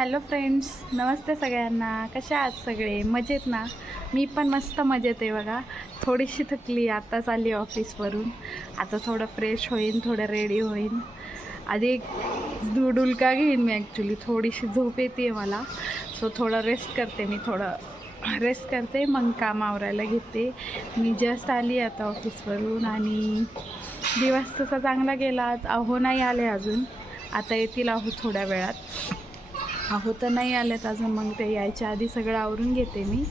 Hello friends, नमस्ते सगळ्यांना. कशा आहात सगळे? मजेत ना? मी पण मस्त मजेत आहे बघा. थोडीशी थकली, आत्ताच आली ऑफिसवरून. आता थोडं फ्रेश होईन, थोडं रेडी होईन. आधी एक डुलका घेईन मी. ॲक्च्युली थोडीशी झोप येते मला, सो थोडं रेस्ट करते मी. रेस्ट करते, मग काम आवरायला घेते. मी जस्ट आली आता ऑफिसवरून आणि दिवस तसा चांगला गेला. आज अहो नाही आले अजून, आता येतील अहो थोड्या वेळात. अहो तर नाही आलेत अजून, मग ते यायच्या आधी सगळं आवरून घेते मी.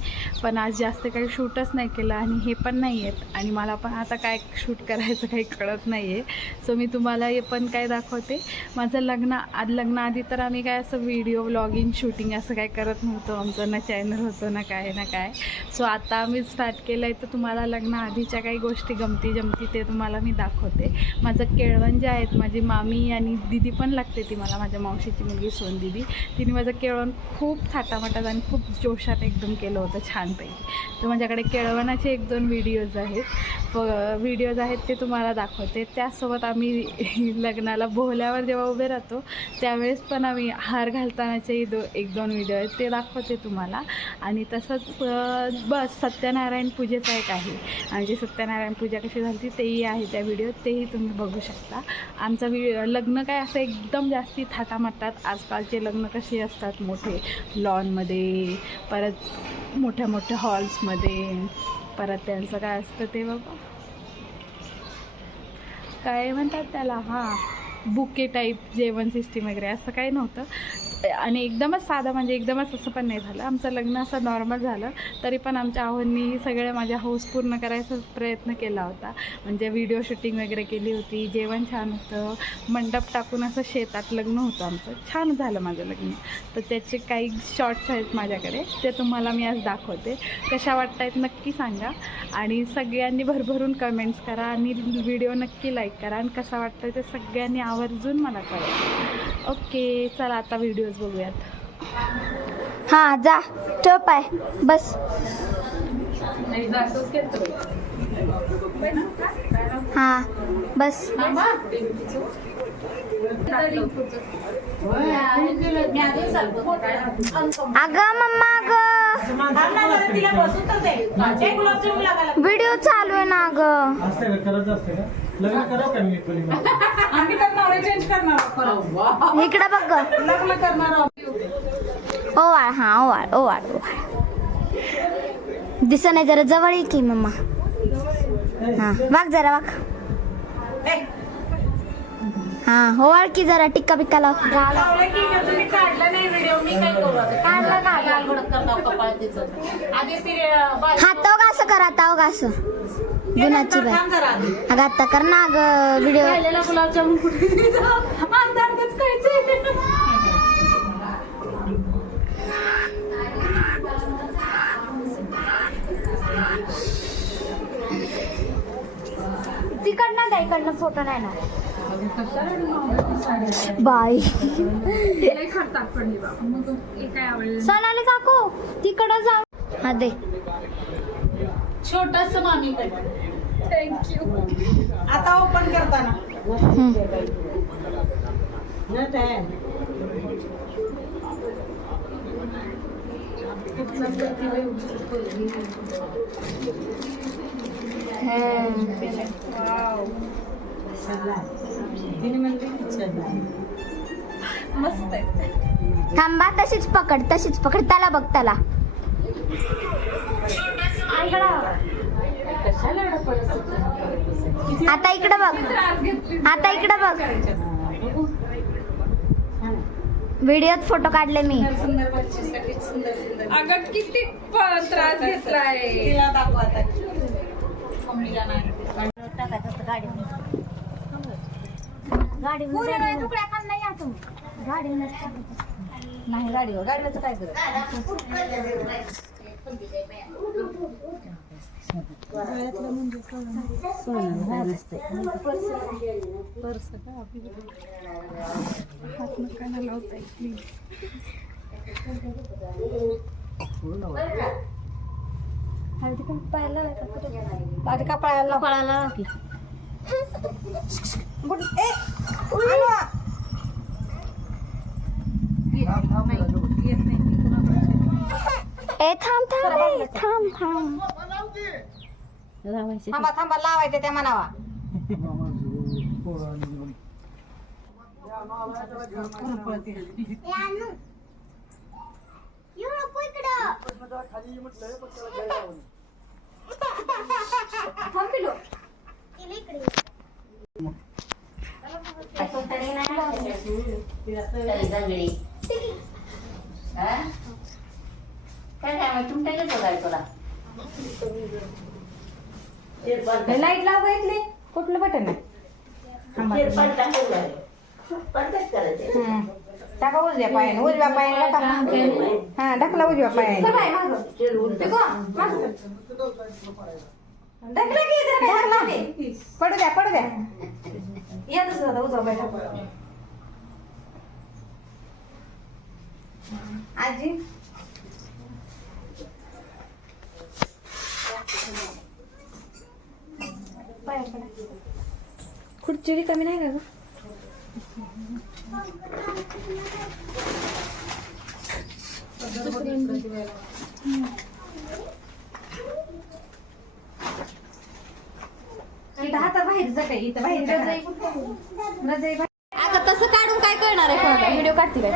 पण आज जास्त काही शूटच नाही केलं आणि हे पण नाही आहेत आणि मला पण आता काय शूट करायचं काही कळत नाही आहे. सो मी तुम्हाला हे पण काय दाखवते. माझं लग्नाआधी तर आम्ही काय असं व्हिडिओ व्लॉगिंग शूटिंग असं काय करत नव्हतो. आमचं ना चॅनल होतं ना काय. सो आता आम्ही स्टार्ट केलं आहे, तर तुम्हाला लग्नाआधीच्या काही गोष्टी जमती ते तुम्हाला मी दाखवते. माझं केळवण जे आहेत, माझी मामी आणि दिदी पण लागते ती मला, माझ्या मावशीची मुलगी सोन दिदी. तिने माझं केळवण खूप थाटामाटात आणि खूप जोशात एकदम केलं होतं, छानपैकी. तर माझ्याकडे केळवणाचे 1-2 व्हिडिओज आहेत, ते तुम्हाला दाखवते. त्यासोबत आम्ही लग्नाला बोहल्यावर जेव्हा उभे राहतो त्यावेळेस पण आम्ही हार घालतानाचे 1-2 व्हिडिओ आहेत, ते दाखवते तुम्हाला. आणि तसंच बस सत्यनारायण पूजेचा एक आहे, म्हणजे सत्यनारायण पूजा कशी झाली तेही आहे त्या व्हिडिओ, तेही तुम्ही बघू शकता. आमचा लग्न काय असं एकदम जास्ती थाटामाटात, आजकालचे लग्न कसे असतात मोठे लॉनमध्ये, परत मोठ्या हॉल्समध्ये, परत त्यांचं काय असतं ते बाबा काय म्हणतात त्याला, बुके टाईप जेवण सिस्टीम वगैरे असं काही नव्हतं. आणि एकदमच साधं, म्हणजे एकदमच असं पण नाही झालं. आमचं लग्न असं नॉर्मल झालं, तरी पण आमच्या आहोंनी सगळ्या माझ्या हौस पूर्ण करायचा प्रयत्न केला होता. म्हणजे व्हिडिओ शूटिंग वगैरे केली होती, जेवण छान होतं, मंडप टाकून असं शेतात लग्न होतं आमचं. छान झालं माझं लग्न. तर त्याचे काही शॉर्ट्स आहेत माझ्याकडे, ते तुम्हाला मी आज दाखवते. कशा वाटतायत नक्की सांगा आणि सगळ्यांनी भरभरून कमेंट्स करा आणि व्हिडिओ नक्की लाईक करा आणि कसा वाटतंय ते सगळ्यांनी आवर्जून मला कळवा. ओके, चला आता व्हिडिओज बघूयात. हा जा ठेव पाय बस. हा बस. अगं मम्मा, व्हिडिओ चालू आहे ना गं. इकडे बघ. ओवाळ दिसत नाही, जरा जवळ ये की मम्मा. हा वाघ जरा वाघ. हा ओवाळ की जरा, टिक्का बिक्का लाव. हाताव का असं कर, हाताव का असं गुणाची बाई. अगं आता कर ना ग व्हिडिओ. तिकडनं काय, इकडनं फोटो नाही ना बाई. सोनाली काकू तिकडं जा. हा दे छोटस मामीकडे. थँक्यू. आता ओपन करताना मस्त आहे. थांबा, तशीच पकड त्याला बघ, त्याला. आता इकडे बघ. व्हिडिओत फोटो काढले मी. अगं किती त्रास घेतलाय. गाडीवरच काय करत. पर्स का लावताय प्लीज. पायाला येत नाही मी कुणाकडे. ए थांब थांब ए, थांब थांब लावायचे थांबा थांबा लावायचं त्या मनावा लाईट लाव इथले कुठलं बटन आहे टाका उजव्या पायाने हा ढकला उजव्या पायाने पडू द्या येतच दादा उजवा पाय टाकू आजी खुर्ची कमी नाही का ग इथं हातात बाहेर जाते इथं बाहेर अगं तसं काढून काय करणार आहे कोणाला व्हिडिओ काढते काय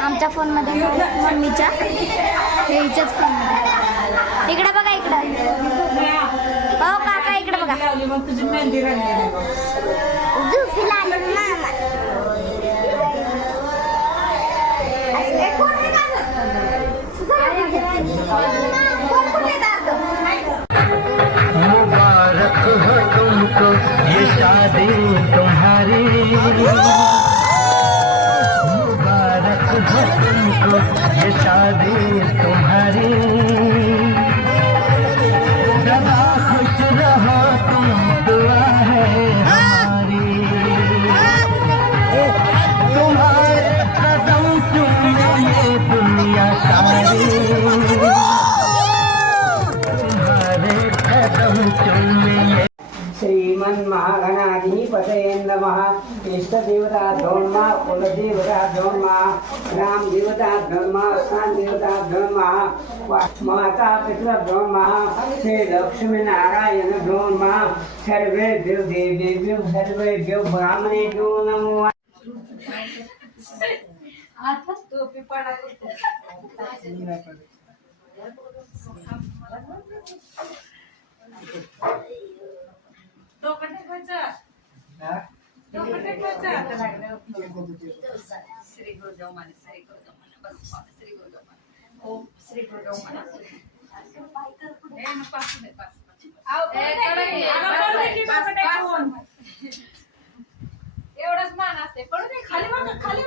आमच्या फोन मध्ये मम्मीच्या हे हिच्याच फोन मध्ये इकडे बघा इकडं हो काका इकडे बघा झोपी लागली मामा. मुबारक हो तुमको ये शादी तुम्हारी मुबारक हो तुमको ये शादी तुम्हारी सदा खुश रहो तुम दुआ है हमारी तुम्हारे कदम चूमे ये दुनिया सारी श्रीमन महागणाधिपतये नमः इष्टदेवता धर्मा कुलदेवता धर्मा ग्राम देवता धर्मा स्थान देवता धर्मा माता पिता धर्मा श्री लक्ष्मी नारायण धर्मा सर्वेभ्यो देवेभ्यो सर्वेभ्यो ब्राह्मणेभ्यो नमो श्री गुरुदेव माने श्री गुरुदेव माने बस श्री गुरुदेव माने ओम श्री गुरुदेव माने एवढंच मान असते पडू दे खाली खाली